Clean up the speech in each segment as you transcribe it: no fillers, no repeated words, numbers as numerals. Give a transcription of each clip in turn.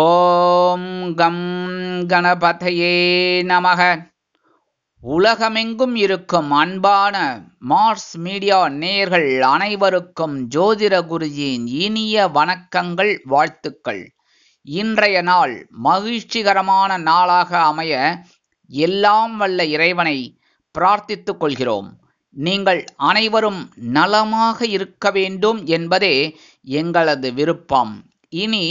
ஓம் come கணபதையே நமக. உலகமெங்கும் இருக்கும் அன்பான மார்ஸ் மீடியா நேயர்கள் அனைவருக்கும் ஜோதிட குருஜியின் இனிய வணக்கங்கள், வாழ்த்துக்கள். இன்றைய நாள் மகிழ்ச்சிகரமான நாளாக அமைய எல்லாம் வல்ல இறைவனை பிரார்த்தித்துக் கொள்கிறோம். நீங்கள் அனைவரும் நலமாக இருக்க வேண்டும் என்பதே எங்களது விருப்பம். இனி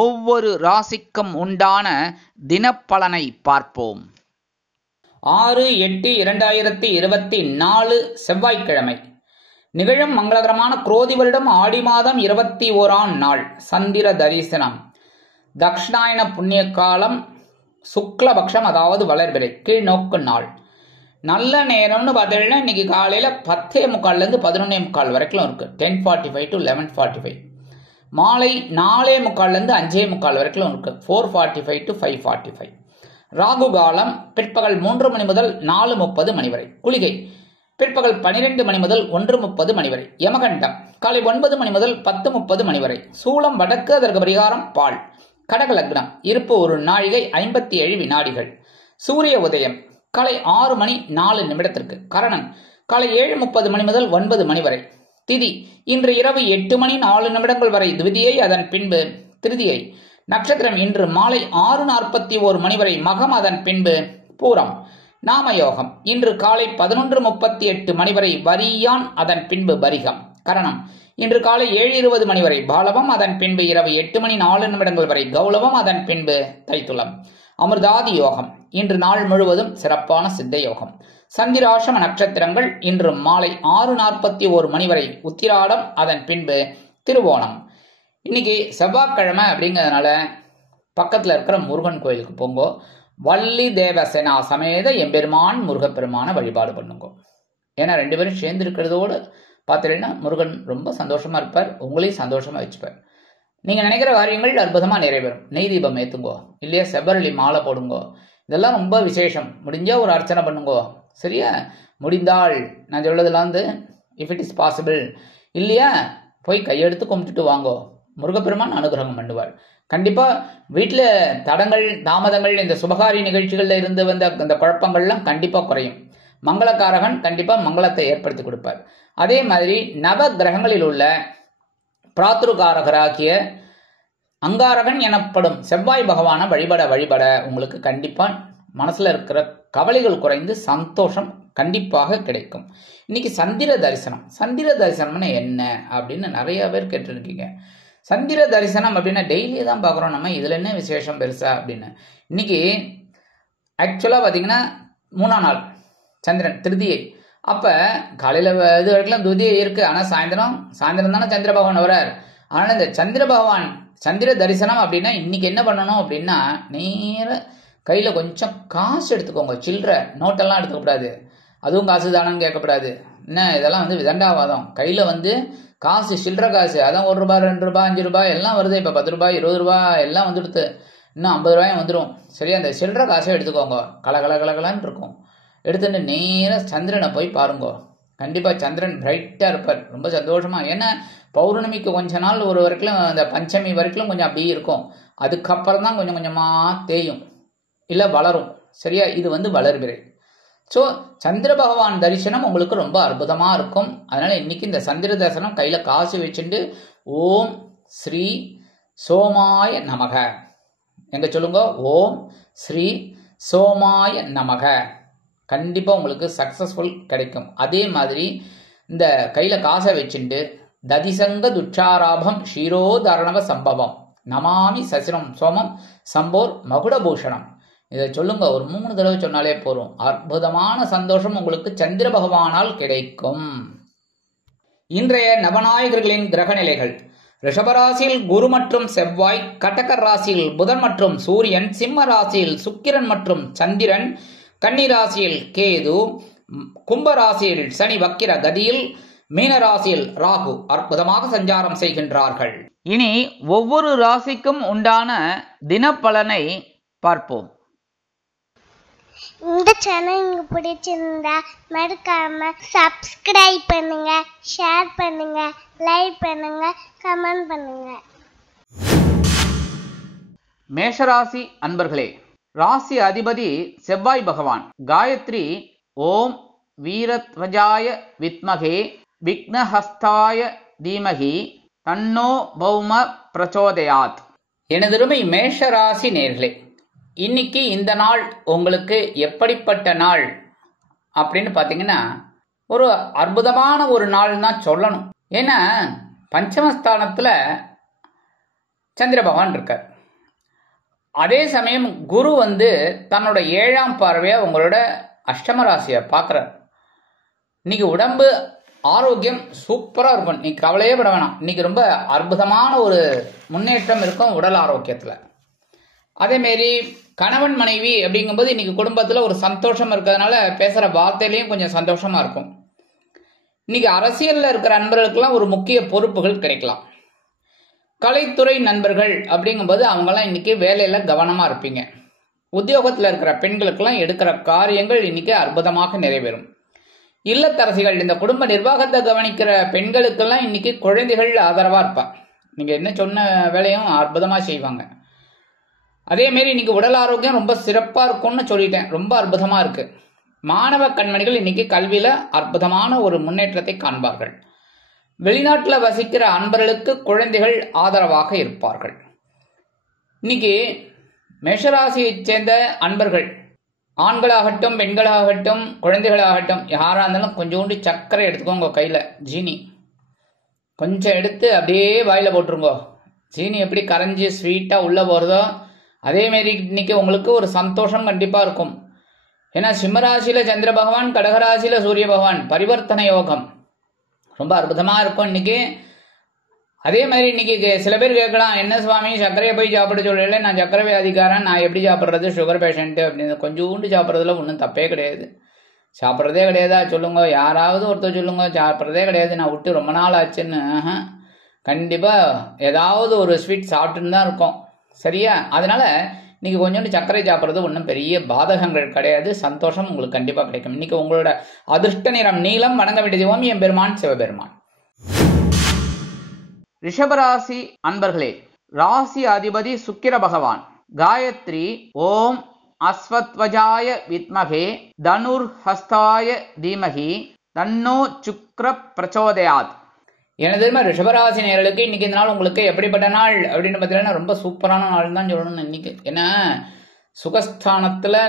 ஒவ்வொரு ராசிக்கும் உண்டான தினப்பலனை பார்ப்போம். 6/8/2024 செவ்வாய்க்கிழமை. நிகழும் மங்களகரமான குரோதி வருடம் ஆடி மாதம் 21ஆம் நாள் சந்திர தரிசனம். தக்ஷணாயன புண்ணிய காலம் சுக்லபக்ஷம், அதாவது வளர்பிறை, கீழ்நோக்கு நாள். நல்ல நேரம்னு பார்த்தீங்கன்னா இன்னைக்கு காலையில் 10:45 11:45 வரைக்கும் இருக்கு. 10:45 to 11:45. மாலை 4:45 5:45 வரைக்கும் இருக்கு. 4:45 to 5:45. ராகு காலம் பிற்பகல் 3 மணி முதல் 4:30 மணி வரை. குளிகை பிற்பகல் 12 மணி முதல் 1:30 மணி வரை. யமகண்டம் காலை 9 மணி முதல் 10:30 மணி வரை. சூலம் வடக்கு, அதற்கு பரிகாரம் பால். கடக லக்னம். இருப்பு 1 நாழிகை 57 வினாடிகள். சூரிய உதயம் காலை 6 மணி 4 நிமிடத்திற்கு. கரணன் காலை 7:30 மணி முதல் 9 மணி வரை. திதி இன்று இரவு 8 மணி 4 நிமிடங்கள் வரை துவிதியை, அதன் பின்பு திருதியை. நட்சத்திரம் இன்று மாலை 6:41 மணி வரை மகம், அதன் பின்பு பூரம். நாமயோகம் இன்று காலை 11:38 மணி வரை வரியான், அதன் பின்பு பரிகம். கரணம் இன்று காலை 7:20 மணி வரை பாலவம், அதன் பின்பு இரவு 8 மணி 4 நிமிடங்கள் வரை கௌலவம், அதன் பின்பு தைத்துளம். அமிர்தாதி யோகம் இன்று நாள் முழுவதும் சிறப்பான சித்த யோகம். சந்திராசிரம நட்சத்திரங்கள் இன்று மாலை 6:41 மணி வரை உத்திராடம், அதன் பின்பு திருவோணம். இன்னைக்கு செவ்வாய்க்கிழமை அப்படிங்கிறதுனால பக்கத்தில் இருக்கிற முருகன் கோயிலுக்கு போங்கோ. வள்ளி தேவசேனா சமேத எம்பெருமான் முருகப்பெருமான வழிபாடு பண்ணுங்க. ஏன்னா 2 பேரும் சேர்ந்து இருக்கிறதோடு பார்த்தீங்கன்னா முருகன் ரொம்ப சந்தோஷமா இருப்பார், உங்களையும் சந்தோஷமா வச்சுப்பார். நீங்க நினைக்கிற காரியங்கள் அற்புதமா நிறைவேறும். நெய் தீபம் ஏத்துங்கோ, இல்லையா செவ்வரளி மாலை போடுங்கோ. இதெல்லாம் ரொம்ப விசேஷம். முடிஞ்சா ஒரு அர்ச்சனை பண்ணுங்கோ, சரியா? முடிந்தால் நான் சொல்லதெல்லாம் இஃப் இட் இஸ் பாசிபிள், இல்லையா போய் கையெடுத்து கும்பிட்டுட்டு வாங்கோ. முருகப்பெருமான் அனுகிரகம் பண்ணுவார். கண்டிப்பா வீட்டில் தடங்கள் தாமதங்கள் இந்த சுபகாரி நிகழ்ச்சிகள்ல இருந்து வந்த அந்த குழப்பங்கள்லாம் கண்டிப்பா குறையும். மங்களக்காரகன் கண்டிப்பா மங்களத்தை ஏற்படுத்தி கொடுப்பார். அதே மாதிரி நவ கிரகங்களில் உள்ள பிராத்ருகாரகராகிய அங்காரகன் எனப்படும் செவ்வாய் பகவான வழிபட உங்களுக்கு கண்டிப்பா மனசுல இருக்கிற கவலைகள் குறைந்து சந்தோஷம் கண்டிப்பாக கிடைக்கும். இன்னைக்கு சந்திர தரிசனம். சந்திர தரிசனம்னு என்ன அப்படின்னு நிறைய பேர் கேட்டுருக்கீங்க. சந்திர தரிசனம் அப்படின்னா டெய்லி தான் பார்க்குறோம் நம்ம, இதுல என்ன விசேஷம் பெருசா அப்படின்னு. இன்னைக்கு ஆக்சுவலா பார்த்தீங்கன்னா 3ஆம் நாள் சந்திரன் திருதியை. அப்ப காலையில இது வரைக்கும் துதியை இருக்கு, ஆனா சாயந்தரம் தானே சந்திர பகவான் வரார். ஆனா இந்த சந்திர பகவான் சந்திர தரிசனம் அப்படின்னா இன்னைக்கு என்ன பண்ணணும் அப்படின்னா, நேர கையில கொஞ்சம் காசு எடுத்துக்கோங்க. சில்லற நோட்டெல்லாம் எடுத்துக்கூடாது, அதுவும் காசு தானன்னு கேட்கக்கூடாது. என்ன இதெல்லாம் விதண்டாவாதம். கையில காசு, சில்லற காசு, அதான் 1 ரூபாய் 2 ரூபாய் 5 ரூபாய் எல்லாம் வருது. இப்ப 10 ரூபாய் 20 ரூபாய் எல்லாம் வந்துடுது. இன்னும் 50 ரூபாயும் வந்துடும். சரியா? அந்த சில்லற காசை எடுத்துக்கோங்க. கலகலன்னு இருக்கும். எடுத்துட்டு நேர சந்திரனை போய் பாருங்க. கண்டிப்பா சந்திரன் பிரைட்டா இருப்பார், ரொம்ப சந்தோஷமா. ஏன்னா பௌர்ணமிக்கு கொஞ்ச நாள் ஒரு வரைக்கும், அந்த பஞ்சமி வரைக்கும் கொஞ்சம் அப்படியே இருக்கும். அதுக்கப்புறம் தான் கொஞ்சம் கொஞ்சமா தேயும், இல்ல வளரும். சரியா? இது வளர்பிறை. ஸோ சந்திர பகவான் தரிசனம் உங்களுக்கு ரொம்ப அற்புதமா இருக்கும். அதனால இன்னைக்கு இந்த சந்திர தரிசனம் கையில காசு வச்சுட்டு ஓம் ஸ்ரீ சோமாய நமக எங்க சொல்லுங்க. ஓம் ஸ்ரீ சோமாய நமக. கண்டிப்பா உங்களுக்கு சக்சஸ்ஃபுல் கிடைக்கும். அதே மாதிரி இந்த கையில காசை வச்சுட்டு ததிசங்க துச்சாராபம் ஷீரோதாரணவ சம்பவம் நமாமி சசிரம் சோமம் சம்போர் மகுடபூஷணம். இதை சொல்லுங்க. ஒரு 3 தடவை சொன்னாலே போறோம். அற்புதமான சந்தோஷம் உங்களுக்கு சந்திர பகவானால் கிடைக்கும். இன்றைய நவநாயகர்களின் கிரக நிலைகள். ரிஷபராசியில் குரு மற்றும் செவ்வாய், கடக ராசியில் புதன் மற்றும் சூரியன், சிம்ம ராசியில் சுக்கிரன் மற்றும் சந்திரன், கன்னி ராசியில் கேது, கும்ப ராசியில் சனி வக்கிர கதியில், மீன ராசியில் ராகு அற்புதமாக சஞ்சாரம் செய்கின்றார்கள். இனி ஒவ்வொரு ராசிக்கும் உண்டான தினப்பலனை பார்ப்போம். இந்த சேனல் உங்களுக்கு பிடிச்சிருந்தா மறக்காம சப்ஸ்கிரைப் பண்ணுங்க, ஷேர் பண்ணுங்க, லைக் பண்ணுங்க, கமெண்ட் பண்ணுங்க. மேஷராசி அன்பர்களே, ராசி அதிபதி செவ்வாய் பகவான். காயத்ரி ஓம் வீரத்வஜாய வித்மகே விக்னஹஸ்தாய தீமகி தன்னோ பௌம பிரச்சோதயாத். எனதருமை மேஷராசி நேர்களே, இன்னைக்கு இந்த நாள் உங்களுக்கு எப்படிப்பட்ட நாள் அப்படின்னு பார்த்தீங்கன்னா ஒரு அற்புதமான ஒரு நாள் தான் சொல்லணும். ஏன்னா பஞ்சமஸ்தானத்தில் சந்திர பகவான் இருக்கார். அதே சமயம் குரு தன்னோட 7ஆம் பார்வையாக உங்களோட அஷ்டம ராசியை பார்க்குறார். இன்னைக்கு உடம்பு ஆரோக்கியம் சூப்பராக இருக்கும். நீ கவலையே பட வேணாம். இன்னைக்கு ரொம்ப அற்புதமான ஒரு முன்னேற்றம் இருக்கும் உடல் ஆரோக்கியத்தில். அதேமாரி கணவன் மனைவி அப்படிங்கும்போது இன்னைக்கு குடும்பத்தில் ஒரு சந்தோஷம் இருக்கிறதுனால பேசுகிற வார்த்தையிலையும் கொஞ்சம் சந்தோஷமாக இருக்கும். இன்னைக்கு அரசியலில் இருக்கிற நண்பர்களுக்கெல்லாம் ஒரு முக்கிய பொறுப்புகள் கிடைக்கலாம். கலைத்துறை நண்பர்கள் அப்படிங்கும்போது அவங்கெல்லாம் இன்னைக்கு வேலையில் கவனமாக இருப்பீங்க. உத்தியோகத்தில் இருக்கிற பெண்களுக்கெல்லாம் எடுக்கிற காரியங்கள் இன்னைக்கு அற்புதமாக நிறைவேறும். இல்லத்தரசிகள், இந்த குடும்ப நிர்வாகத்தை கவனிக்கிற பெண்களுக்கெல்லாம் இன்னைக்கு குழந்தைகள் ஆதரவாக இருப்பாங்க. நீங்கள் என்ன சொன்ன வேலையும் அற்புதமாக செய்வாங்க. அதேமாரி இன்னைக்கு உடல் ஆரோக்கியம் ரொம்ப சிறப்பாக இருக்கும்னு சொல்லிட்டேன். ரொம்ப அற்புதமாக இருக்கு. மாணவ கண்மணிகள் இன்னைக்கு கல்வியில் அற்புதமான ஒரு முன்னேற்றத்தை காண்பார்கள். வெளிநாட்டில் வசிக்கிற அன்பர்களுக்கு குழந்தைகள் ஆதரவாக இருப்பார்கள். இன்னைக்கு மேஷராசியைச் சேர்ந்த அன்பர்கள், ஆண்களாகட்டும் பெண்களாகட்டும் குழந்தைகளாகட்டும் யாராக இருந்தாலும் கொஞ்சோண்டு சர்க்கரை எடுத்துக்கோங்க. கையில் ஜீனி கொஞ்சம் எடுத்து அப்படியே வாயில் போட்டுருங்கோ. ஜீனி எப்படி கரைஞ்சி ஸ்வீட்டாக உள்ளே போகிறதோ அதேமாரி இன்னைக்கு உங்களுக்கு ஒரு சந்தோஷம் கண்டிப்பாக இருக்கும். ஏன்னா சிம்மராசியில் சந்திர பகவான், கடகராசியில் சூரிய பகவான், பரிவர்த்தனை யோகம் ரொம்ப அற்புதமாக இருக்கும் இன்னைக்கு. அதே மாதிரி இன்னைக்கு சில பேர் கேட்கலாம், என்ன சுவாமி சர்க்கரையை போய் சாப்பிட சொல்லல, நான் சர்க்கரை வியாதிக்காரன், நான் எப்படி சாப்பிட்றது, சுகர் பேஷண்ட்டு அப்படின்னு. கொஞ்சோண்டு சாப்பிட்றதுல ஒன்றும் தப்பே கிடையாது. சாப்பிட்றதே கிடையாதா சொல்லுங்க, யாராவது ஒருத்தர் சொல்லுங்க சாப்பிட்றதே கிடையாது நான் விட்டு ரொம்ப நாள் ஆச்சுன்னு. கண்டிப்பாக ஏதாவது ஒரு ஸ்வீட் சாப்பிட்டுன்னு தான் இருக்கும். சரியா? அதனால இன்னைக்கு கொஞ்சோண்டு சர்க்கரை சாப்பிட்றது ஒன்றும் பெரிய பாதகங்கள் கிடையாது. சந்தோஷம் உங்களுக்கு கண்டிப்பாக கிடைக்கும். இன்னைக்கு உங்களோட அதிர்ஷ்ட நிறம் நீலம். வணங்க வேண்டிய தெய்வம் எம்பெருமான் சிவபெருமான். ரிஷபராசி அன்பர்களே, ராசி அதிபதி சுக்கிர பகவான். காயத்ரி ஓம் அஸ்வத்வஜாய வித்மகே தனுர் ஹஸ்தாய தீமகி தன்னோ சுக்ர பிரச்சோதயாத். எனது ரிஷபராசி நேயர்களுக்கு இன்னைக்கு இந்த நாள் உங்களுக்கு எப்படிப்பட்ட நாள் அப்படின்னு பார்த்தீங்கன்னா ரொம்ப சூப்பரான நாள் தான் சொல்லணும் இன்னைக்கு. ஏன்னா சுகஸ்தானத்தில்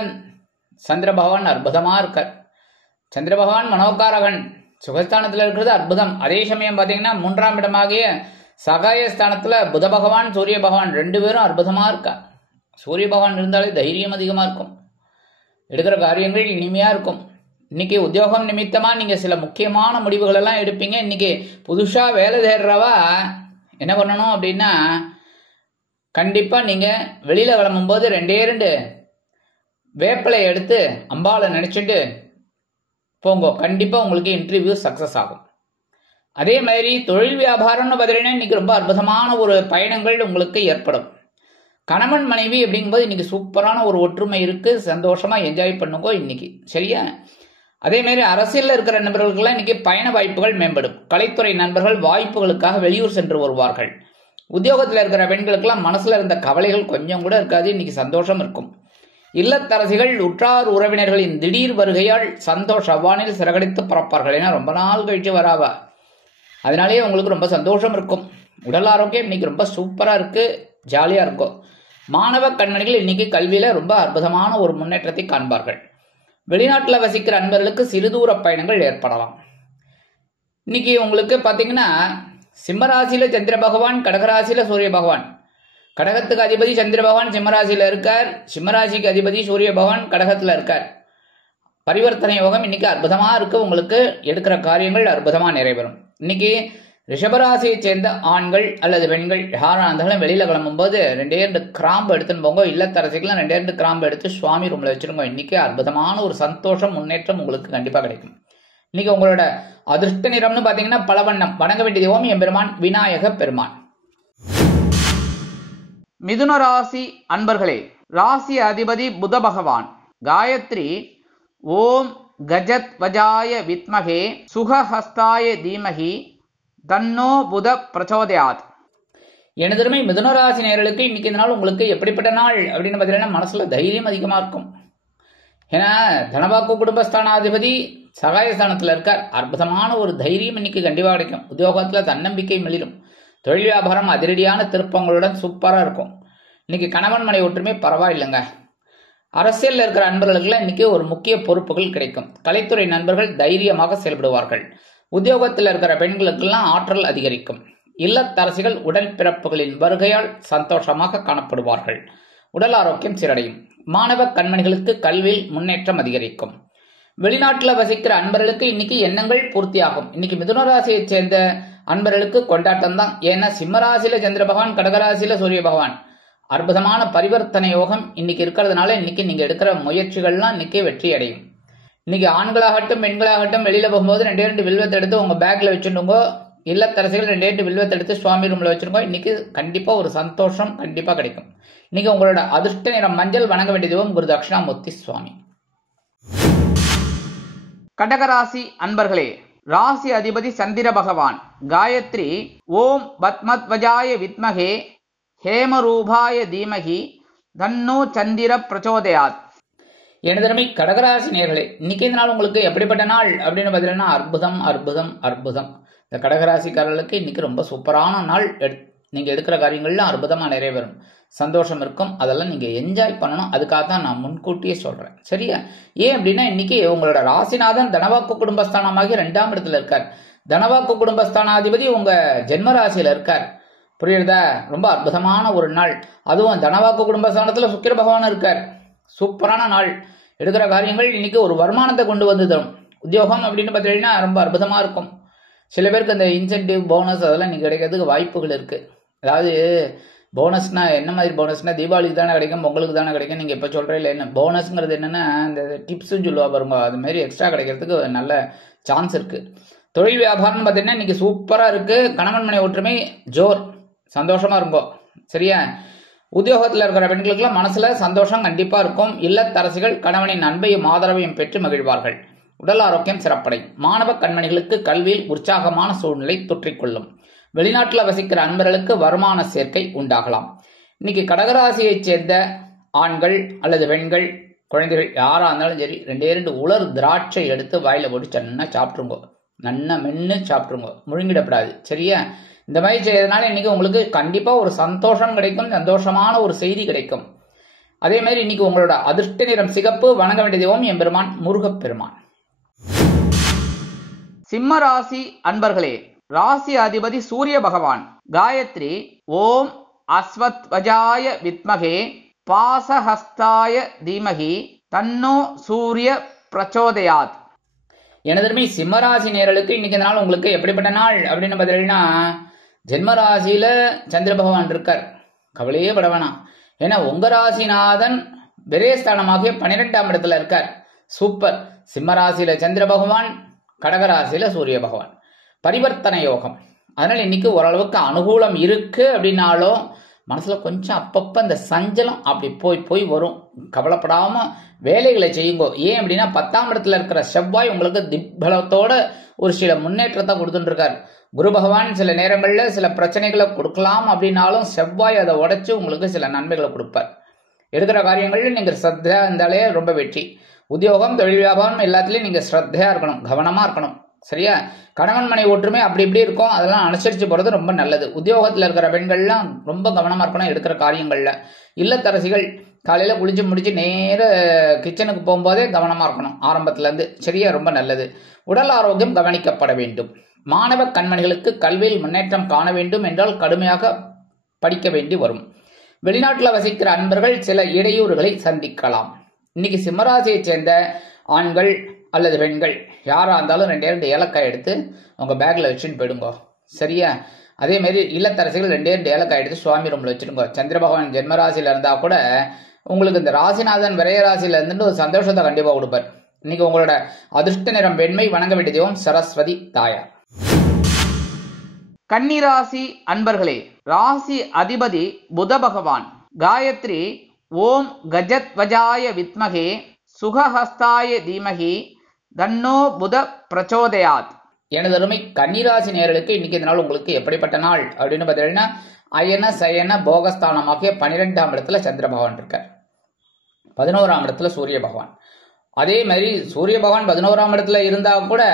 சந்திர பகவான் அற்புதமாக இருக்கார். சந்திர பகவான் மனோகாரகன், சுகஸ்தானத்தில் இருக்கிறது அற்புதம். அதே சமயம் பார்த்தீங்கன்னா 3ஆம் இடமாகிய சகாயஸ்தானத்தில் புத பகவான் சூரிய பகவான் 2 பேரும் அற்புதமாக இருக்கார். சூரிய பகவான் இருந்தாலே தைரியம் அதிகமாக இருக்கும். எடுக்கிற காரியங்கள் இனிமையாக இருக்கும். இன்னைக்கு உத்தியோகம் நிமித்தமாக நீங்கள் சில முக்கியமான முடிவுகள் எல்லாம் எடுப்பீங்க. இன்னைக்கு புதுசாக வேலை தேடுறவா என்ன பண்ணணும் அப்படின்னா, கண்டிப்பாக நீங்கள் வெளியில் கிளம்பும்போது 2 வேப்பிலை எடுத்து அம்பாவை நினச்சிட்டு போங்க. கண்டிப்பாக உங்களுக்கு இன்டர்வியூ சக்ஸஸ் ஆகும். அதே மாதிரி தொழில் வியாபாரம்னு பார்த்தீங்கன்னா இன்னைக்கு ரொம்ப அற்புதமான ஒரு பயணங்கள் உங்களுக்கு ஏற்படும். கணவன் மனைவி அப்படிங்கும்போது இன்னைக்கு சூப்பரான ஒரு ஒற்றுமை இருக்குது. சந்தோஷமாக என்ஜாய் பண்ணுங்க இன்னைக்கு. சரியா? அதேமாரி அரசியலில் இருக்கிற நண்பர்களுக்கெல்லாம் இன்னைக்கு பயண வாய்ப்புகள் மேம்படும். கலைத்துறை நண்பர்கள் வாய்ப்புகளுக்காக வெளியூர் சென்று வருவார்கள். உத்தியோகத்தில் இருக்கிற பெண்களுக்கெல்லாம் மனசில் இருந்த கவலைகள் கொஞ்சம் கூட இருக்காது. இன்னைக்கு சந்தோஷம் இருக்கும். இல்லத்தரசிகள் உற்றார் உறவினர்களின் திடீர் வருகையால் சந்தோஷ அவ்வானில் சிறகடித்து பறப்பார்கள். ஏன்னா ரொம்ப நாள் கழிச்சு வராவா, அதனாலேயே உங்களுக்கு ரொம்ப சந்தோஷம் இருக்கும். உடல் ஆரோக்கியம் இன்னைக்கு ரொம்ப சூப்பராக இருக்குது, ஜாலியாக இருக்கும். மாணவ கண்மணிகள் இன்னைக்கு கல்வியில் ரொம்ப அற்புதமான ஒரு முன்னேற்றத்தை காண்பார்கள். வெளிநாட்டில் வசிக்கிற அன்பர்களுக்கு சிறுதூர பயணங்கள் ஏற்படலாம். இன்னைக்கு உங்களுக்கு பார்த்தீங்கன்னா சிம்மராசியில் சந்திர பகவான், கடகராசியில் சூரிய பகவான். கடகத்துக்கு அதிபதி சந்திர பகவான் சிம்மராசியில் இருக்கார். சிம்மராசிக்கு அதிபதி சூரிய பகவான் கடகத்தில் இருக்கார். பரிவர்த்தனை யோகம் இன்னைக்கு அற்புதமாக இருக்கு. உங்களுக்கு எடுக்கிற காரியங்கள் அற்புதமாக நிறைவேறும். இன்னைக்கு ரிஷபராசியை சேர்ந்த ஆண்கள் அல்லது பெண்கள் யாராக இருந்தாலும் வெளியில் கிளம்பும்போது 2 கிராம்பு எடுத்துன்னு போங்க. இல்லத்தரசிக்கெல்லாம் 2 கிராம்பு எடுத்து சுவாமி ரூமில் வச்சுருங்க. இன்னைக்கு அற்புதமான ஒரு சந்தோஷம் முன்னேற்றம் உங்களுக்கு கண்டிப்பாக கிடைக்கும். இன்னைக்கு உங்களோட அதிர்ஷ்ட நிறம்னு பார்த்தீங்கன்னா பலவண்ணம். வணங்க வேண்டிய தெய்வம் எம்பெருமான் விநாயக பெருமான். மிதுன ராசி அன்பர்களே, ராசி அதிபதி புத பகவான். காயத்ரி ஓம் கஜத் வஜாய வித்மகே சுகஹஸ்தாய தீமகி தன்னோ புத பிரச்சோதயாத். எனதருமை மிதுனராசி நேயர்களுக்கு இன்னைக்கு இந்த நாள் உங்களுக்கு எப்படிப்பட்ட நாள் அப்படின்னு பார்த்தீங்கன்னா மனசுல தைரியம் அதிகமா இருக்கும். ஏன்னா தனவாக்கு குடும்பஸ்தானாதிபதி சகாயஸ்தானத்துல இருக்கார். அற்புதமான ஒரு தைரியம் இன்னைக்கு கண்டிப்பா கிடைக்கும். உத்தியோகத்துல தன்னம்பிக்கை மெளிரும். தொழில் வியாபாரம் அதிரடியான திருப்பங்களுடன் சூப்பரா இருக்கும். இன்னைக்கு கணவன் மனை ஒற்றுமை பரவாயில்லைங்க. அரசியல்ல இருக்கிற நண்பர்களுக்குலாம் இன்னைக்கு ஒரு முக்கிய பொறுப்புகள் கிடைக்கும். கலைத்துறை நண்பர்கள் தைரியமாக செயல்படுவார்கள். உத்தியோகத்தில் இருக்கிற பெண்களுக்கெல்லாம் ஆற்றல் அதிகரிக்கும். இல்லத்தரசிகள் உடல் பிறப்புகளின் வருகையால் சந்தோஷமாக காணப்படுவார்கள். உடல் ஆரோக்கியம் சீரடையும். மாணவ கண்மணிகளுக்கு கல்வியில் முன்னேற்றம் அதிகரிக்கும். வெளிநாட்டில் வசிக்கிற அன்பர்களுக்கு இன்னைக்கு எண்ணங்கள் பூர்த்தியாகும். இன்னைக்கு மிதுனராசியை சேர்ந்த அன்பர்களுக்கு கொண்டாட்டம் தான். ஏன்னா சிம்மராசியில சந்திர பகவான், கடகராசியில சூரிய பகவான், அற்புதமான பரிவர்த்தனை யோகம் இன்னைக்கு இருக்கிறதுனால இன்னைக்கு நீங்க எடுக்கிற முயற்சிகள்லாம் இன்னைக்கு வெற்றி அடையும். இன்னைக்கு ஆண்களாகட்டும் பெண்களாகட்டும் வெளியில போகும்போது 2 வில்வத்தை எடுத்து உங்க பேக்ல வச்சுடுங்க. இல்லத்தரசிகள் 2 வில்வத்தை எடுத்து சுவாமி ரூம்ல வச்சிருக்கோம். இன்னைக்கு கண்டிப்பா ஒரு சந்தோஷம் கண்டிப்பா கிடைக்கும். இன்னைக்கு உங்களோட அதிர்ஷ்ட நிறம் மஞ்சள். வணங்க வேண்டிய தெய்வம் குரு தட்சிணாமூர்த்தி சுவாமி. கடகராசி அன்பர்களே, ராசி அதிபதி சந்திர பகவான். காயத்ரி ஓம் பத்மத்வஜாய வித்மகே ஹேமரூபாய தீமகி தன்னோ சந்திர பிரச்சோதயாத். எனதருமை கடகராசி நேயர்களே, இன்னைக்கு இந்த நாள் உங்களுக்கு எப்படிப்பட்ட நாள் அப்படின்னு பார்த்தீங்கன்னா அற்புதம் அற்புதம் அற்புதம். இந்த கடகராசிக்காரர்களுக்கு இன்னைக்கு ரொம்ப சூப்பரான நாள். நீங்க எடுக்கிற காரியங்கள்லாம் அற்புதமா நிறைவேறும். சந்தோஷம் இருக்கும். அதெல்லாம் நீங்க என்ஜாய் பண்ணணும். அதுக்காக தான் நான் முன்கூட்டியே சொல்றேன். சரியா? ஏன் அப்படின்னா இன்னைக்கு உங்களோட ராசிநாதன் தனவாக்கு குடும்பஸ்தானமாகி 2ஆம் இடத்துல இருக்கார். தனவாக்கு குடும்பஸ்தானாதிபதி உங்க ஜென்ம ராசியில இருக்கார். புரியுறதா? ரொம்ப அற்புதமான ஒரு நாள். அதுவும் தனவாக்கு குடும்பஸ்தானத்துல சுக்கிர பகவான் இருக்கார். சூப்பரான நாள். எடுக்கிற காரியங்கள் இன்னைக்கு ஒரு வருமானத்தை கொண்டு வந்து தரும். உத்தியோகம் அப்படின்னு பார்த்தீங்கன்னா ரொம்ப அற்புதமா இருக்கும். சில பேருக்கு அந்த இன்சென்டிவ் போனஸ் அதெல்லாம் இன்னைக்கு கிடைக்கிறதுக்கு வாய்ப்புகள் இருக்கு. அதாவது போனஸ்னா என்ன மாதிரி போனஸ்னா தீபாவளிக்கு தானே கிடைக்கும், பொங்கலுக்கு தானே கிடைக்கும். நீங்க இப்ப சொல்ற இல்லை என்ன போனஸ்ங்கிறது என்னன்னா இந்த டிப்ஸ்ன்னு சொல்லுவா பாருங்க, அது மாதிரி எக்ஸ்ட்ரா கிடைக்கிறதுக்கு நல்ல சான்ஸ் இருக்கு. தொழில் வியாபாரம் பார்த்தீங்கன்னா இன்னைக்கு சூப்பரா இருக்கு. கணவன் மனை ஒற்றுமை ஜோர். சந்தோஷமா இருக்கும். சரியா? உத்தியோகத்தில் இருக்கிற பெண்களுக்கெல்லாம் மனசுல சந்தோஷம் கண்டிப்பா இருக்கும். இல்லத்தரசிகள் கணவனின் அன்பையும் ஆதரவையும் பெற்று மகிழ்வார்கள். உடல் ஆரோக்கியம் சிறப்படையும். மாணவ கண்மணிகளுக்கு கல்வியில் உற்சாகமான சூழ்நிலை தொற்றிக்கொள்ளும். வெளிநாட்டில் வசிக்கிற அன்பர்களுக்கு வருமான சேர்க்கை உண்டாகலாம். இன்னைக்கு கடகராசியை சேர்ந்த ஆண்கள் அல்லது பெண்கள், குழந்தைகள் யாரா இருந்தாலும் சரி 2 உலர் திராட்சை எடுத்து வாயில போட்டு சன்னா சாப்பிட்டுருங்க. நன்னா மென்னு சாப்பிட்டுருங்க. முழுங்கிடப்படாது. சரியா? இந்த மாதிரி செய்யறதுனால இன்னைக்கு உங்களுக்கு கண்டிப்பா ஒரு சந்தோஷம் கிடைக்கும். சந்தோஷமான ஒரு செய்தி கிடைக்கும். அதே மாதிரி இன்னைக்கு உங்களோட அதிர்ஷ்ட நிறம் சிகப்பு. வணங்க வேண்டிய தெய்வம் எம்பெருமான் முருகப்பெருமான். சிம்ம ராசி அன்பர்களே, ராசி அதிபதி சூரிய பகவான். காயத்ரி ஓம் அஸ்வத்வஜாய வித்மகே பாசஹஸ்தாய தீமகி தன்னோ சூரிய பிரச்சோதயாத். எனதருமை சிம்மராசி நேயர்களுக்கு இன்னைக்கு இந்த நாள் உங்களுக்கு எப்படிப்பட்ட நாள் அப்படின்னு பார்த்தீங்கன்னா ஜென்மராசியில சந்திர பகவான் இருக்கார். கவலையே பட வேணாம். ஏன்னா உங்க ராசிநாதன் விரயஸ்தானமாகிய 12ஆம் இடத்துல இருக்கார். சூப்பர். சிம்மராசியில சந்திர பகவான், கடகராசியில சூரிய பகவான். பரிவர்த்தனை யோகம். அதனால இன்னைக்கு ஓரளவுக்கு அனுகூலம் இருக்கு. அப்படின்னாலும் மனசுல கொஞ்சம் அப்பப்ப இந்த சஞ்சலம் அப்படி போய் வரும். கவலைப்படாம வேலைகளை செய்யுங்க. ஏன் அப்படின்னா 10ஆம் இடத்துல இருக்கிற செவ்வாய் உங்களுக்கு திக்பலத்தோட ஒரு சில முன்னேற்றத்தை கொடுத்துட்டு இருக்காரு. குரு பகவான் சில நேரங்கள்ல சில பிரச்சனைகளை கொடுக்கலாம். அப்படின்னாலும் செவ்வாய் அதை உடைச்சு உங்களுக்கு சில நன்மைகளை கொடுப்பார். எடுக்கிற காரியங்கள்ல நீங்க ஸ்ரத்தையா இருந்தாலே ரொம்ப வெற்றி. உத்தியோகம், தொழில் வியாபாரம் எல்லாத்துலயும் நீங்க ஸ்ரத்தையா இருக்கணும், கவனமா இருக்கணும். சரியா? கணவன் மனை ஒற்றுமை அப்படி இப்படி இருக்கும். அதெல்லாம் அனுசரிச்சு போறது ரொம்ப நல்லது. உத்தியோகத்துல இருக்கிற பெண்கள்லாம் ரொம்ப கவனமா இருக்கணும் எடுக்கிற காரியங்கள்ல. இல்லத்தரசிகள் காலையில குளிச்சு முடிச்சு நேர கிச்சனுக்கு போகும்போதே கவனமா இருக்கணும் ஆரம்பத்துல இருந்து. சரியா? ரொம்ப நல்லது. உடல் ஆரோக்கியம் கவனிக்கப்பட வேண்டும். மாணவ கண்மணிகளுக்கு கல்வியில் முன்னேற்றம் காண வேண்டும் என்றால் கடுமையாக படிக்க வேண்டி வரும். வெளிநாட்டில் வசிக்கிற அன்பர்கள் சில இடையூறுகளை சந்திக்கலாம். இன்னைக்கு சிம்மராசியை சேர்ந்த ஆண்கள் அல்லது பெண்கள் யாரா இருந்தாலும் 2 ஏலக்காய் எடுத்து உங்க பேக்ல வச்சுன்னு போயிடுங்க. சரியா? அதே மாதிரி இல்லத்தரசிகள் 2 ஏலக்காய் எடுத்து சுவாமி ரூம்ல வச்சிருங்க. சந்திர பகவான் ஜென்மராசியில இருந்தா கூட உங்களுக்கு இந்த ராசிநாதன் விரைய ராசியில இருந்துட்டு ஒரு சந்தோஷத்தை கண்டிப்பா கொடுப்பார். இன்னைக்கு உங்களோட அதிர்ஷ்ட நிறம் வெண்மை. வணங்க வேண்டிய தெய்வம் சரஸ்வதி தாயார். கன்னிராசி அன்பர்களே, ராசி அதிபதி புத பகவான். காயத்ரி ஓம் கஜத்வஜாய வித்மகே சுகஹஸ்தாய தீமகி தன்னோ புத பிரச்சோதயாத். எனது அருமை கன்னிராசி நேயர்களுக்கு இன்னைக்கு இந்த நாள் உங்களுக்கு எப்படிப்பட்ட நாள் அப்படின்னு பார்த்தீங்கன்னா, அயன சயன போகஸ்தானமாகிய 12ஆம் இடத்துல சந்திர பகவான் இருக்கார், 11ஆம் இடத்துல சூரிய பகவான். அதே மாதிரி சூரிய பகவான் 11ஆம் இடத்துல இருந்தா கூட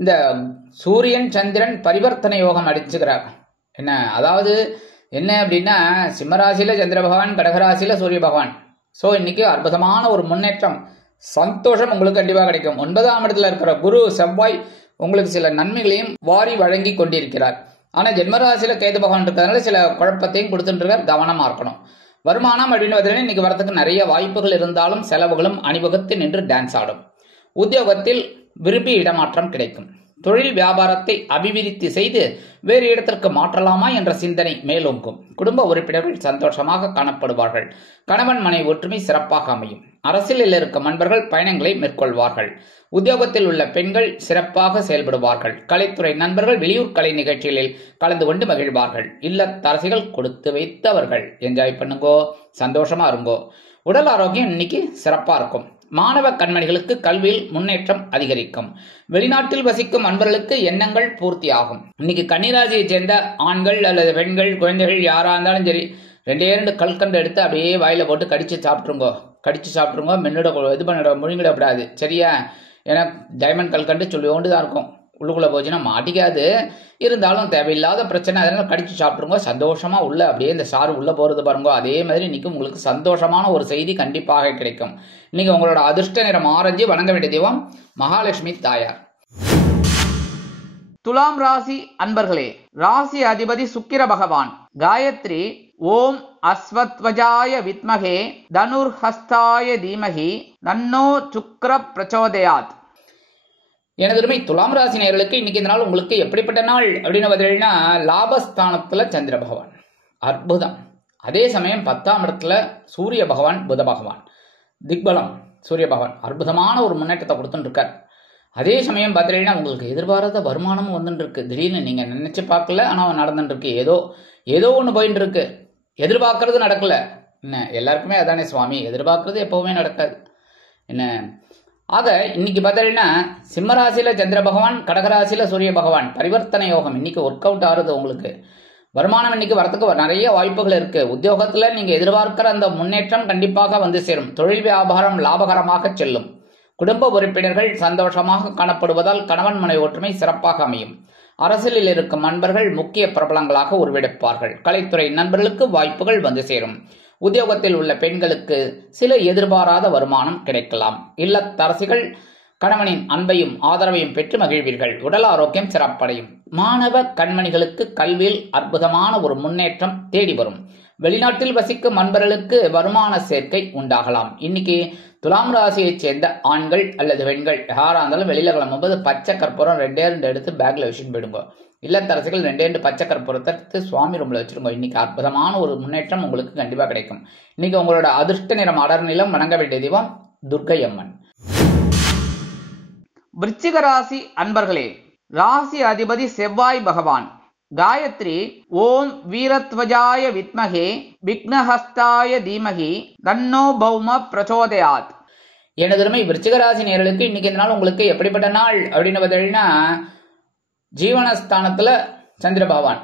இந்த சூரியன் சந்திரன் பரிவர்த்தனை யோகம் அடிச்சுக்கிறார். என்ன அதாவது என்ன அப்படின்னா, சிம்மராசியில சந்திர பகவான், கடகராசியில சூரிய பகவான். ஸோ இன்னைக்கு அற்புதமான ஒரு முன்னேற்றம், சந்தோஷம் உங்களுக்கு கண்டிப்பாக கிடைக்கும். 9ஆம் இடத்துல இருக்கிற குரு செவ்வாய் உங்களுக்கு சில நன்மைகளையும் வாரி வழங்கி கொண்டிருக்கிறார். ஆனா ஜென்மராசியில கேது பகவான் இருக்கிறதுனால சில குழப்பத்தையும் கொடுத்துட்டு இருக்கார், கவனமா இருக்கணும். வருமானம் அப்படின்னு பார்த்தீங்கன்னா இன்னைக்கு வரத்துக்கு நிறைய வாய்ப்புகள் இருந்தாலும் செலவுகளும் அணிவகுத்து நின்று டான்ஸ் ஆடும். உத்தியோகத்தில் விரும்பி இடமாற்றம் கிடைக்கும். தொழில் வியாபாரத்தை அபிவிருத்தி செய்து வேறு இடத்திற்கு மாற்றலாமா என்ற சிந்தனை மேலோங்கும். குடும்ப உறுப்பினர்கள் சந்தோஷமாக காணப்படுவார்கள். கணவன் மனைவி ஒற்றுமை சிறப்பாக அமையும். அரசியலில் இருக்கும் நண்பர்கள் பயணங்களை மேற்கொள்வார்கள். உத்தியோகத்தில் உள்ள பெண்கள் சிறப்பாக செயல்படுவார்கள். கலைத்துறை நண்பர்கள் வெளியூர் கலை நிகழ்ச்சிகளில் கலந்து கொண்டு மகிழ்வார்கள். இல்லத்தரசிகள் கொடுத்து வைத்தவர்கள், என்ஜாய் பண்ணுங்கோ, சந்தோஷமா இருங்கோ. உடல் ஆரோக்கியம் இன்னைக்கு சிறப்பா இருக்கும். மாணவ கண்மணிகளுக்கு கல்வியில் முன்னேற்றம் அதிகரிக்கும். வெளிநாட்டில் வசிக்கும் அன்பர்களுக்கு எண்ணங்கள் பூர்த்தி ஆகும். இன்னைக்கு கன்னிராசியை சேர்ந்த ஆண்கள் அல்லது பெண்கள், குழந்தைகள் யாரா இருந்தாலும் சரி, 2 கல்கண்டு எடுத்து அப்படியே வாயில போட்டு கடிச்சு சாப்பிட்டுருங்க. மென்னிட இது பண்ணிட முழுங்கிடக்கூடாது, சரியா? ஏன்னா டைமண்ட் கல்கண்டு சொல்லியோண்டு தான் இருக்கும், உள்ளுக்குள்ள போச்சுன்னா மாட்டிக்காது. இருந்தாலும் தேவையில்லாத பிரச்சனை, அதனால கடிச்சு சாப்பிட்டுருங்க. சந்தோஷமா உள்ள அப்படியே இந்த சாறு உள்ள போறது பாருங்க. அதே மாதிரி இன்னைக்கு உங்களுக்கு சந்தோஷமான ஒரு செய்தி கண்டிப்பாக கிடைக்கும். இன்னைக்கு உங்களோட அதிர்ஷ்ட நிறம் ஆரஞ்சு. வணங்க வேண்டிய தெய்வம் மகாலட்சுமி தாயார். துலாம் ராசி அன்பர்களே, ராசி அதிபதி சுக்கிர பகவான். காயத்ரி ஓம் அஸ்வத்வஜாய வித்மகே தனுர்ஹஸ்தாய தீமகி தன்னோ சுக்ர பிரச்சோதயாத். எனது உரிமை துலாம் ராசி நேயர்களுக்கு இன்னைக்கு இந்த நாள் உங்களுக்கு எப்படிப்பட்ட நாள் அப்படின்னு பார்த்தீங்கன்னா, லாபஸ்தானத்துல சந்திர பகவான் அற்புதம். அதே சமயம் 10ஆம் இடத்துல சூரிய பகவான், புத பகவான் திக்பலம். சூரிய பகவான் அற்புதமான ஒரு முன்னேற்றத்தை கொடுத்துட்டு இருக்கார். அதே சமயம் பார்த்தீங்கன்னா உங்களுக்கு எதிர்பாராத வருமானமும் வந்துட்டு இருக்கு. திடீர்னு நீங்க நினைச்சு பார்க்கல, ஆனா நடந்துட்டு இருக்கு. ஏதோ ஒண்ணு போயிட்டு இருக்கு. எதிர்பார்க்கறது நடக்கல. என்ன எல்லாருக்குமே அதானே சுவாமி, எதிர்பார்க்கறது எப்பவுமே நடக்காது. என்ன ஆக இன்னைக்கு பார்த்தீங்கன்னா சிம்மராசியில சந்திர பகவான், கடகராசியில சூரிய பகவான் பரிவர்த்தனை யோகம் இன்னைக்கு ஒர்க் அவுட் ஆகுது. உங்களுக்கு வருமானம் இன்னைக்கு வரத்துக்கு நிறைய வாய்ப்புகள் இருக்கு. உத்தியோகத்துல நீங்க எதிர்பார்க்கிற அந்த முன்னேற்றம் கண்டிப்பாக வந்து சேரும். தொழில் வியாபாரம் லாபகரமாக செல்லும். குடும்ப உறுப்பினர்கள் சந்தோஷமாக காணப்படுவதால் கணவன் மனைவி ஒற்றுமை சிறப்பாக அமையும். அரசியலில் இருக்கும் நண்பர்கள் முக்கிய பிரபலங்களாக உருவெடுப்பார்கள். கலைத்துறை நண்பர்களுக்கு வாய்ப்புகள் வந்து சேரும். உத்தியோகத்தில் உள்ள பெண்களுக்கு சில எதிர்பாராத வருமானம் கிடைக்கலாம். இல்லத்தரசிகள் கணவனின் அன்பையும் ஆதரவையும் பெற்று மகிழ்வீர்கள். உடல் ஆரோக்கியம் சிறப்படையும். மாணவ கண்மணிகளுக்கு கல்வியில் அற்புதமான ஒரு முன்னேற்றம் தேடி வரும். வெளிநாட்டில் வசிக்கும் நண்பர்களுக்கு வருமான சேர்க்கை உண்டாகலாம். இன்னைக்கு துலாம் ராசியைச் சேர்ந்த ஆண்கள் அல்லது பெண்கள் யாரா இருந்தாலும் வெளியில கிளம்பும்போது பச்சை கற்பூரம் 2 எடுத்து பேக்ல வச்சுட்டு போயிடுங்க. இல்லத்தரசிகள் 2 பச்சை கற்பூரத்தை எடுத்து சுவாமி ரூம்ல வச்சிருங்க. இன்னைக்கு அற்புதமான ஒரு முன்னேற்றம் உங்களுக்கு கண்டிப்பா கிடைக்கும். இன்னைக்கு உங்களோட அதிர்ஷ்ட நிறம் அடர் நிலம். வணங்க வேண்டிய தெய்வம் துர்க்கை அம்மன். விருச்சிக ராசி அன்பர்களே, ராசி அதிபதி செவ்வாய் பகவான். காயத்ரி ஓம் வீரத்வஜாய வித்மகே விக்னஹஸ்தாய தீமகி தன்னோ பௌம பிரச்சோதயாத். எனதுமை விருச்சிக ராசி நேயர்களுக்கு இன்னைக்கு இந்த நாள் உங்களுக்கு எப்படிப்பட்ட நாள் அப்படின்னு பார்த்தீங்கன்னா, ஜீவனஸ்தானத்துல சந்திர பகவான்,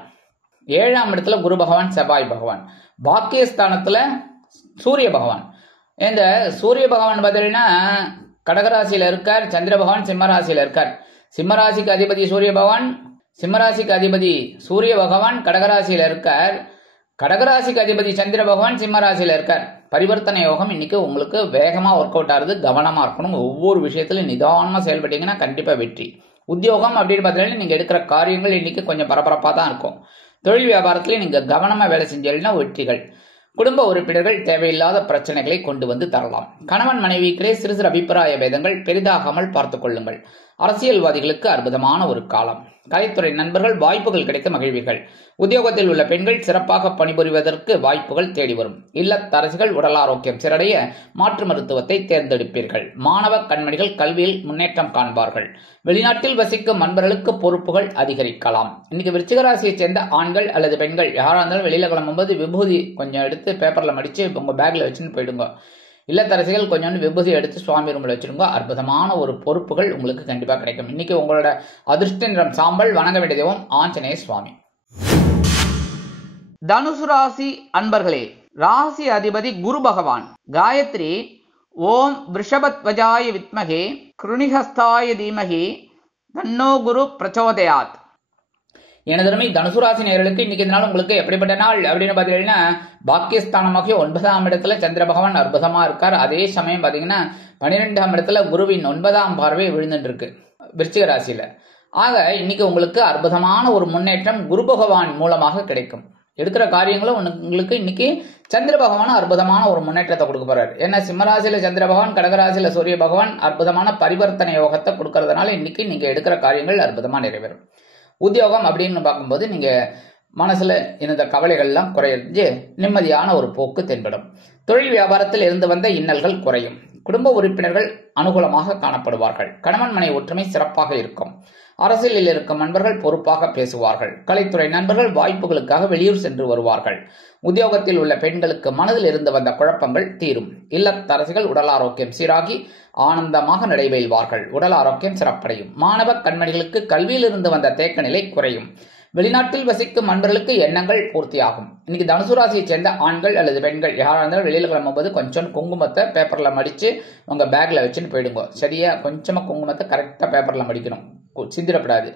7ஆம் இடத்துல குரு பகவான், செவ்வாய் பகவான், பாக்கியஸ்தானத்துல சூரிய பகவான். இந்த சூரிய பகவான் பார்த்தீங்கன்னா கடகராசியில இருக்கார், சந்திர பகவான் சிம்மராசியில இருக்கார். சிம்மராசிக்கு அதிபதி சூரிய பகவான், சிம்மராசிக்கு அதிபதி சூரிய பகவான் கடகராசியில இருக்கார். கடகராசிக்கு அதிபதி சந்திர பகவான் சிம்மராசியில இருக்கார். பரிவர்த்தனை யோகம் இன்னைக்கு உங்களுக்கு வேகமா ஒர்க் அவுட் ஆகுது. கவனமா இருக்கணும். ஒவ்வொரு விஷயத்திலும் நிதானமா செயல்பட்டீங்கன்னா கண்டிப்பா வெற்றி. உத்தியோகம் அப்படின்னு பார்த்தீங்கன்னா நீங்க எடுக்கிற காரியங்கள் இன்னைக்கு கொஞ்சம் பரபரப்பா தான் இருக்கும். தொழில் வியாபாரத்திலேயே நீங்க கவனமா வேலை செஞ்சீங்கன்னா வெற்றிகள். குடும்ப உறுப்பினர்கள் தேவையில்லாத பிரச்சனைகளை கொண்டு வந்து தரலாம். கணவன் மனைவிக்கிடையே சிறு சிறு அபிப்பிராய பேதங்கள் பெரிதாகாமல் பார்த்துக் கொள்ளுங்கள். அரசியல்வாதிகளுக்கு அற்புதமான ஒரு காலம். கலைத்துறை நண்பர்கள் வாய்ப்புகள் கிடைத்து மகிழ்வீர்கள். உத்தியோகத்தில் உள்ள பெண்கள் சிறப்பாக பணிபுரிவதற்கு வாய்ப்புகள் தேடி வரும். இல்லத்தரசிகள் உடல் ஆரோக்கியம் சிறடைய மாற்று மருத்துவத்தை தேர்ந்தெடுப்பீர்கள். மாணவ கண்மணிகள் கல்வியில் முன்னேற்றம் காண்பார்கள். வெளிநாட்டில் வசிக்கும் நண்பர்களுக்கு பொறுப்புகள் அதிகரிக்கலாம். இன்னைக்கு விருச்சிகராசியை சேர்ந்த ஆண்கள் அல்லது பெண்கள் யாரா இருந்தாலும் வெளியில கிளம்பும்போது விபூதி கொஞ்சம் எடுத்து பேப்பர்ல மடிச்சு உங்க பேக்ல வச்சுன்னு போயிடுங்க. இல்லத்தரசிகள் கொஞ்சம் விபூதி எடுத்து சுவாமி ரூமில் வச்சிருங்க. அற்புதமான ஒரு பொறுப்புகள் உங்களுக்கு கண்டிப்பாக கிடைக்கும். இன்னைக்கு உங்களோட அதிர்ஷ்ட நிறம் சாம்பல். வணங்க வேண்டிய தெய்வம் ஆஞ்சநேய சுவாமி. தனுசு ராசி அன்பர்களே, ராசி அதிபதி குரு பகவான். காயத்ரி ஓம் விருஷபத்வஜாய வித்மகே கிருணிஹஸ்தாய தீமகி தன்னோ குரு பிரச்சோதயாத். எனதருமை தனுசு ராசி நேயர்களுக்கு இன்னைக்கு இந்த நாள் உங்களுக்கு எப்படிப்பட்ட நாள் அப்படின்னு பார்த்தீங்கன்னா, பாக்கியஸ்தானமாக 9ஆம் இடத்துல சந்திர பகவான் அற்புதமா இருக்கார். அதே சமயம் பார்த்தீங்கன்னா 12ஆம் இடத்துல குருவின் 9ஆம் பார்வை விழுந்துட்டு இருக்கு விருச்சிக ராசியில. ஆக இன்னைக்கு உங்களுக்கு அற்புதமான ஒரு முன்னேற்றம் குரு பகவான் மூலமாக கிடைக்கும். எடுக்கிற காரியங்களும் உங்களுக்கு இன்னைக்கு சந்திர பகவான் அற்புதமான ஒரு முன்னேற்றத்தை கொடுக்க போறாரு. ஏன்னா சிம்மராசியில சந்திர பகவான், கடகராசியில சூரிய பகவான் அற்புதமான பரிவர்த்தனை யோகத்தை கொடுக்கறதுனால இன்னைக்கு நீங்க எடுக்கிற காரியங்கள் அற்புதமா நிறைவேறும். உத்தியோகம் அப்படின்னு பார்க்கும்போது நீங்க மனசுல இந்த கவலைகள்லாம் குறைஞ்சு நிம்மதியான ஒரு போக்கு தென்படும். தொழில் வியாபாரத்தில் இருந்து வந்த இன்னல்கள் குறையும். குடும்ப உறுப்பினர்கள் அனுகூலமாக காணப்படுவார்கள். கணவன் மனை ஒற்றுமை சிறப்பாக இருக்கும். அரசியலில் இருக்கும் நண்பர்கள் பொறுப்பாக பேசுவார்கள். கலைத்துறை நண்பர்கள் வாய்ப்புகளுக்காக வெளியூர் சென்று வருவார்கள். உத்தியோகத்தில் உள்ள பெண்களுக்கு மனதில் இருந்து வந்த குழப்பங்கள் தீரும். இல்லத்தரசிகள் உடல் ஆரோக்கியம் சீராகி ஆனந்தமாக நடைபெறுவார்கள். உடல் ஆரோக்கியம் சிறப்படையும். மாணவ கண்மணிகளுக்கு கல்வியில் இருந்து வந்த தேக்க நிலை குறையும். வெளிநாட்டில் வசிக்கும் நண்பர்களுக்கு எண்ணங்கள் பூர்த்தியாகும். இன்னைக்கு தனுசு ராசியை சேர்ந்த ஆண்கள் அல்லது பெண்கள் யாராக இருந்தாலும் வெளியில கிளம்பும்போது கொஞ்சம் குங்குமத்தை பேப்பர்ல மடிச்சு உங்க பேக்ல வச்சுன்னு போயிடுங்க. சரியா? கொஞ்சமா குங்குமத்தை கரெக்டா பேப்பர்ல மடிக்கணும், சிந்திரப்படாது.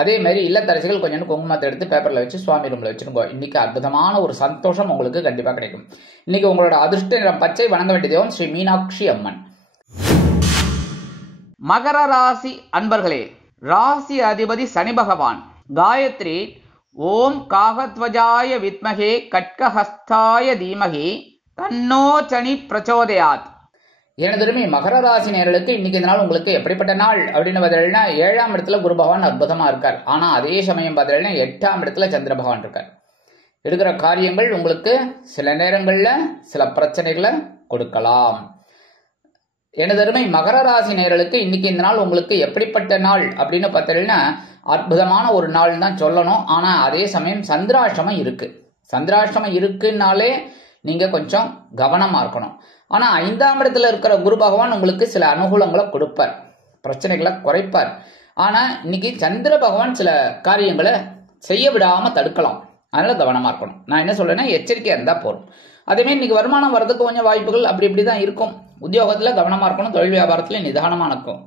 அதே மாதிரி இல்லத்தரசிகள் கொஞ்சம் குங்குமத்தை எடுத்து பேப்பர்ல வச்சு சுவாமி ரூம்ல வச்சிருங்க. இன்னைக்கு அற்புதமான ஒரு சந்தோஷம் உங்களுக்கு கண்டிப்பா கிடைக்கும். இன்னைக்கு உங்களோட அதிர்ஷ்ட நிறம் பச்சை. வணங்க வேண்டிய தெய்வம் ஸ்ரீ மீனாட்சி அம்மன். மகர ராசி அன்பர்களே, ராசி அதிபதி சனி பகவான். காயத்ரி ஓம் காகத்வஜாய வித்மகே கட்கஹஸ்தாய தீமகி தன்னோ சனி பிரச்சோதயாத். எனதுமே மகர ராசி நேயர்களுக்கு இன்னைக்கு இந்த நாள் உங்களுக்கு எப்படிப்பட்ட நாள் அப்படின்னு பார்த்தீங்கன்னா, 7ஆம் இடத்துல குரு பகவான் அற்புதமா இருக்கார். ஆனா அதே சமயம் பார்த்தீங்கன்னா 8ஆம் இடத்துல சந்திர பகவான் இருக்கார். எடுக்கிற காரியங்கள் உங்களுக்கு சில நேரங்கள்ல சில பிரச்சனைகளை கொடுக்கலாம். எனதருமை மகர ராசி நேயர்களுக்கு இன்னைக்கு இந்த நாள் உங்களுக்கு எப்படிப்பட்ட நாள் அப்படின்னு பார்த்தீங்கன்னா, அற்புதமான ஒரு நாள் தான் சொல்லணும். ஆனா அதே சமயம் சந்திராஷ்டமம் இருக்கு. சந்திராஷ்டமம் இருக்குன்னாலே நீங்க கொஞ்சம் கவனமா இருக்கணும். ஆனா 5ஆம் இடத்துல இருக்கிற குரு பகவான் உங்களுக்கு சில அனுகூலங்களை கொடுப்பார், பிரச்சனைகளை குறைப்பார். ஆனா இன்னைக்கு சந்திர பகவான் சில காரியங்களை செய்ய விடாம தடுக்கலாம். அதனால கவனமா இருக்கணும். நான் என்ன சொல்றேன்னா, எச்சரிக்கையா இருந்தா போதும். அதேமாதிரி இன்னைக்கு வருமானம் வரதுக்கு கொஞ்சம் வாய்ப்புகள் அப்படி இப்படிதான் இருக்கும். உத்தியோகத்துல கவனமா இருக்கணும். தொழில் வியாபாரத்துல நிதானமா இருக்கும்.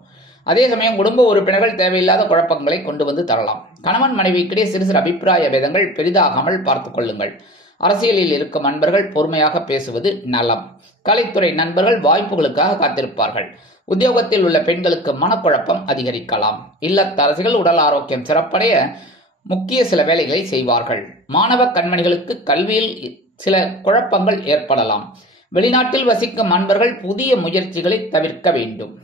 அதே சமயம் குடும்ப உறுப்பினர்கள் தேவையில்லாத குழப்பங்களை கொண்டு வந்து தரலாம். கணவன் மனைவிக்கிடையே சிறு சிறு அபிப்பிராய பேதங்கள் பெரிதாகாமல் பார்த்துக் கொள்ளுங்கள். அரசியலில் இருக்கும் நண்பர்கள் பொறுமையாக பேசுவது நலம். கலைத்துறை நண்பர்கள் வாய்ப்புகளுக்காக காத்திருப்பார்கள். உத்தியோகத்தில் உள்ள பெண்களுக்கு மனக்குழப்பம் அதிகரிக்கலாம். இல்லத்தரசிகள் உடல் ஆரோக்கியம் சிறப்படைய முக்கிய சில வேலைகளை செய்வார்கள். மாணவ கண்மணிகளுக்கு கல்வியில் சில குழப்பங்கள் ஏற்படலாம். வெளிநாட்டில் வசிக்கும் நண்பர்கள் புதிய முயற்சிகளை தவிர்க்க வேண்டும்.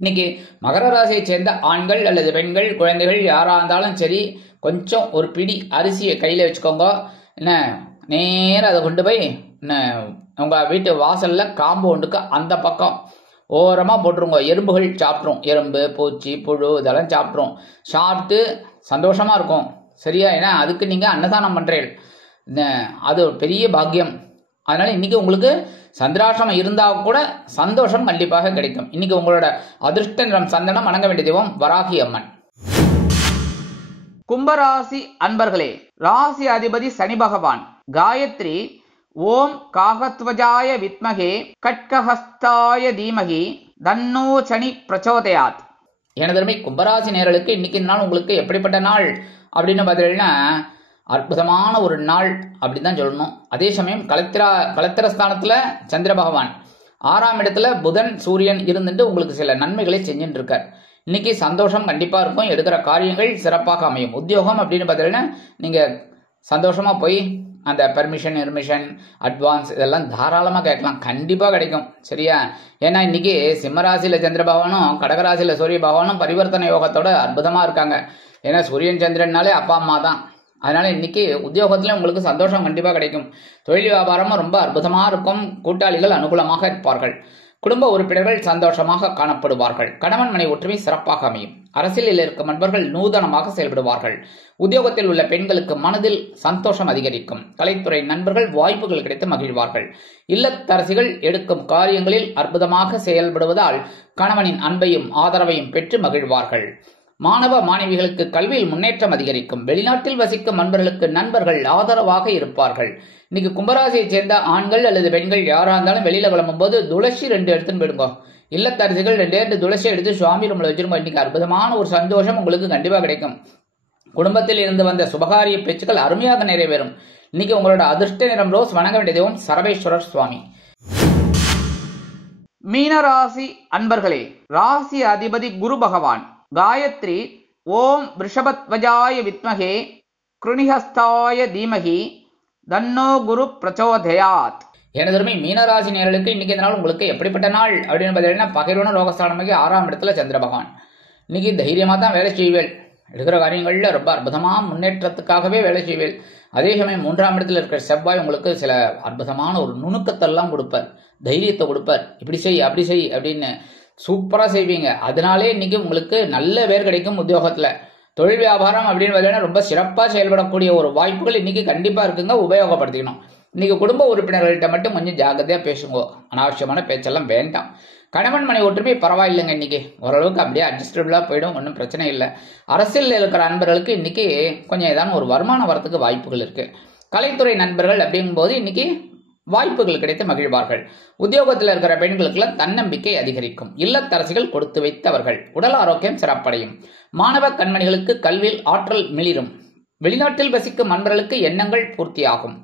இன்னைக்கு மகர ராசியை சேர்ந்த ஆண்கள் அல்லது பெண்கள், குழந்தைகள் யாரா இருந்தாலும் சரி, கொஞ்சம் ஒரு பிடி அரிசியை கையில வச்சுக்கோங்க. என்ன நேரம் அதை கொண்டு போய் உங்க வீட்டு வாசல்ல காம்பவுண்டுக்கு அந்த பக்கம் ஓரமா போட்டுருங்க. எறும்புகள் சாப்பிட்ரும். எறும்பு, பூச்சி, புழு இதெல்லாம் சாப்பிட்ரும். சாப்பிட்டு சந்தோஷமா இருக்கும். சரியா? ஏன்னா அதுக்கு நீங்க அன்னதானம் பண்றீங்க. அது ஒரு பெரிய பாக்கியம். அதனால இன்னைக்கு உங்களுக்கு சந்திராஷ்டமம் இருந்தா கூட சந்தோஷம் கண்டிப்பாக கிடைக்கும். இன்னைக்கு உங்களோட அதிர்ஷ்ட நிறம் சந்தனம். வணங்க வேண்டிய தெய்வம் வராகி அம்மன். கும்பராசி அன்பர்களே, ராசி அதிபதி சனி பகவான். காயத்ரி ஓம் காகத்வஜாய வித்மகே கட்கஹஸ்தாய தீமகி தன்னோ சனி பிரச்சோதயாத். எனதருமை கும்பராசி நேயர்களுக்கு இன்னைக்கு இந்த நாள் உங்களுக்கு எப்படிப்பட்ட நாள் அப்படின்னு பார்த்தீங்கன்னா, அற்புதமான ஒரு நாள் அப்படிதான் சொல்லணும். அதே சமயம் கலத்திரஸ்தானத்துல சந்திர பகவான், 6ஆம் இடத்துல புதன் சூரியன் இருந்துட்டு உங்களுக்கு சில நன்மைகளை செஞ்சுட்டு இருக்கார். இன்னைக்கு சந்தோஷம் கண்டிப்பா இருக்கும். எடுக்கிற காரியங்கள் சிறப்பாக அமையும். உத்தியோகம் அப்படின்னு பார்த்தீங்கன்னா நீங்க சந்தோஷமா போய் அந்த பெர்மிஷன், அட்வான்ஸ் இதெல்லாம் தாராளமா கேட்கலாம். கண்டிப்பா கிடைக்கும். சரியா? ஏன்னா இன்னைக்கு சிம்மராசியில சந்திர பகவானும் கடகராசியில சூரிய பகவானும் பரிவர்த்தனை யோகத்தோட அற்புதமா இருக்காங்க. ஏன்னா சூரியன் சந்திரனாலே அப்பா அம்மா தான். அதனால இன்னைக்கு உத்தியோகத்துல உங்களுக்கு சந்தோஷம் கண்டிப்பா கிடைக்கும். தொழில் வியாபாரமும் ரொம்ப அற்புதமா இருக்கும். கூட்டாளிகள் அனுகூலமாக இருப்பார்கள். குடும்ப உறுப்பினர்கள் சந்தோஷமாக காணப்படுவார்கள். கணவன் மனை ஒற்றுமை சிறப்பாக அமையும். அரசியலில் இருக்கும் நண்பர்கள் நூதனமாக செயல்படுவார்கள். உத்தியோகத்தில் உள்ள பெண்களுக்கு மனதில் சந்தோஷம் அதிகரிக்கும். கலைத்துறை நண்பர்கள் வாய்ப்புகள் கிடைத்து மகிழ்வார்கள். இல்லத்தரசிகள் எடுக்கும் காரியங்களில் அற்புதமாக செயல்படுவதால் கணவனின் அன்பையும் ஆதரவையும் பெற்று மகிழ்வார்கள். மாணவ மாணவிகளுக்கு கல்வியில் முன்னேற்றம் அதிகரிக்கும். வெளிநாட்டில் வசிக்கும் நண்பர்களுக்கு நண்பர்கள் ஆதரவாக இருப்பார்கள். இன்னைக்கு கும்பராசியை சேர்ந்த ஆண்கள் அல்லது பெண்கள் யாரா இருந்தாலும் வெளியில கிளம்பும் போது துளசி 2 எடுத்துன்னு போயிடுங்க. இல்லத்தரசிகள் 2 துளசி எடுத்து சுவாமி ரூம்ல வச்சிருங்க. இன்னைக்கு அற்புதமான ஒரு சந்தோஷம் உங்களுக்கு கண்டிப்பா கிடைக்கும். குடும்பத்தில் இருந்து வந்த சுபகாரிய பேச்சுக்கள் அருமையாக நிறைவேறும். இன்னைக்கு உங்களோட அதிர்ஷ்ட நிறம் ரோஸ். வணங்க வேண்டிய தெய்வம் சரபேஸ்வரர் சுவாமி. மீனராசி அன்பர்களே, ராசி அதிபதி குரு பகவான். காயத்ரி ஓம் ரிஷபத்வஜாய வித்மகே கிருணிஹஸ்தாய தீமகி தன்னோ குரு பிரச்சோதயாத். எனதருமை மீனராசி நேயர்களுக்கு இன்னைக்கு இந்த நாள் உங்களுக்கு எப்படிப்பட்ட நாள் அப்படின்னு பார்த்தீங்கன்னா, பகைவன ரோகஸ்தானமாகி 6ஆம் இடத்துல சந்திர பகவான். இன்னைக்கு தைரியமா தான் வேலை செய்வேல். எடுக்கிற காரியங்கள்ல ரொம்ப அற்புதமா முன்னேற்றத்துக்காகவே வேலை செய்வேல். அதே சமயம் 3ஆம் இடத்துல இருக்கிற செவ்வாய் உங்களுக்கு சில அற்புதமான ஒரு நுணுக்கத்தெல்லாம் கொடுப்பார், தைரியத்தை கொடுப்பார். இப்படி செய் அப்படி செய் அப்படின்னு சூப்பரா செய்வீங்க. அதனாலே இன்னைக்கு உங்களுக்கு நல்ல பேர் கிடைக்கும். உத்தியோகத்துல தொழில் வியாபாரம் அப்படின்னு பார்த்தீங்கன்னா ரொம்ப சிறப்பா செயல்படக்கூடிய ஒரு வாய்ப்புகள் இன்னைக்கு கண்டிப்பா இருக்குங்க. உபயோகப்படுத்திக்கணும். இன்னைக்கு குடும்ப உறுப்பினர்கள்ட்ட மட்டும் கொஞ்சம் ஜாக்கிரதையா பேசுங்க. அனாவசியமான பேச்செல்லாம் வேண்டாம். கணவன் மனை ஒற்றுமை பரவாயில்லைங்க. இன்னைக்கு ஓரளவுக்கு அப்படியே அட்ஜஸ்டபிளா போயிடும், ஒன்றும் பிரச்சனை இல்லை. அரசியலில் இருக்கிற நண்பர்களுக்கு இன்னைக்கு கொஞ்சம் ஏதாவது ஒரு வருமானம் வரத்துக்கு வாய்ப்புகள் இருக்கு. கலைத்துறை நண்பர்கள் அப்படிங்கும்போது இன்னைக்கு வாய்ப்புகள் கிடைத்து மகிழ்வார்கள். உத்தியோகத்தில் இருக்கிற பெண்களுக்கெல்லாம் தன்னம்பிக்கை அதிகரிக்கும். இல்லத்தரசிகள் கொடுத்து வைத்தவர்கள். உடல் ஆரோக்கியம் சிறப்படையும். மாணவ கண்மணிகளுக்கு கல்வியில் ஆற்றல் மிளிரும். வெளிநாட்டில் வசிக்கும் நண்பர்களுக்கு எண்ணங்கள் பூர்த்தியாகும்.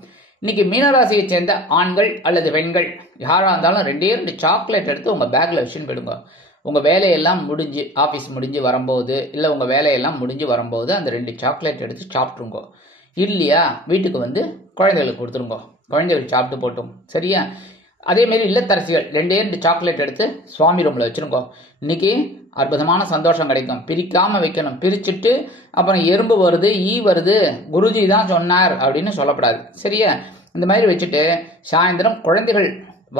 இன்னைக்கு மீனராசியை சேர்ந்த ஆண்கள் அல்லது பெண்கள் யாரா இருந்தாலும் 2 சாக்லேட் எடுத்து உங்க பேக்ல வச்சுன்னு போயிடுங்க. உங்க வேலையெல்லாம் முடிஞ்சு, ஆபீஸ் முடிஞ்சு வரும்போது இல்ல உங்க வேலையெல்லாம் முடிஞ்சு வரும்போது அந்த 2 சாக்லேட் எடுத்து சாப்பிட்டுருங்க. இல்லையா வீட்டுக்கு வந்து குழந்தைகளுக்கு கொடுத்துருங்க. குழந்தைகள் சாப்பிட்டு போட்டும், சரியா? அதே மாதிரி இல்லத்தரசிகள் 2 சாக்லேட் எடுத்து சுவாமி ரூம்ல வச்சிருங்க. இன்னைக்கு அற்புதமான சந்தோஷம் கிடைக்கும். பிரிக்காம வைக்கணும். பிரிச்சுட்டு அப்புறம் எறும்பு வருது, ஈ வருது, குருஜி தான் சொன்னார் அப்படின்னு சொல்லப்படாது, சரியா? இந்த மாதிரி வச்சுட்டு சாயந்தரம் குழந்தைகள்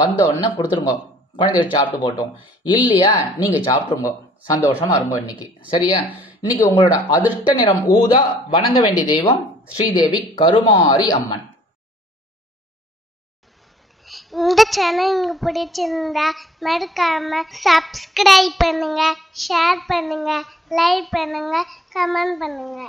வந்த உடனே கொடுத்துருங்க. குழந்தைகள் சாப்பிட்டு போட்டோம். இல்லையா நீங்க சாப்பிட்டுருங்க. சந்தோஷமா இருங்க இன்னைக்கு, சரியா? இன்னைக்கு உங்களோட அதிர்ஷ்ட நிறம் ஊதா. வணங்க வேண்டிய தெய்வம் ஸ்ரீதேவி கருமாரி அம்மன். இந்த சேனல் உங்களுக்கு பிடிச்சிருந்தா மறக்காம சப்ஸ்கிரைப் பண்ணுங்க, ஷேர் பண்ணுங்க, லைக் பண்ணுங்க, கமெண்ட் பண்ணுங்க.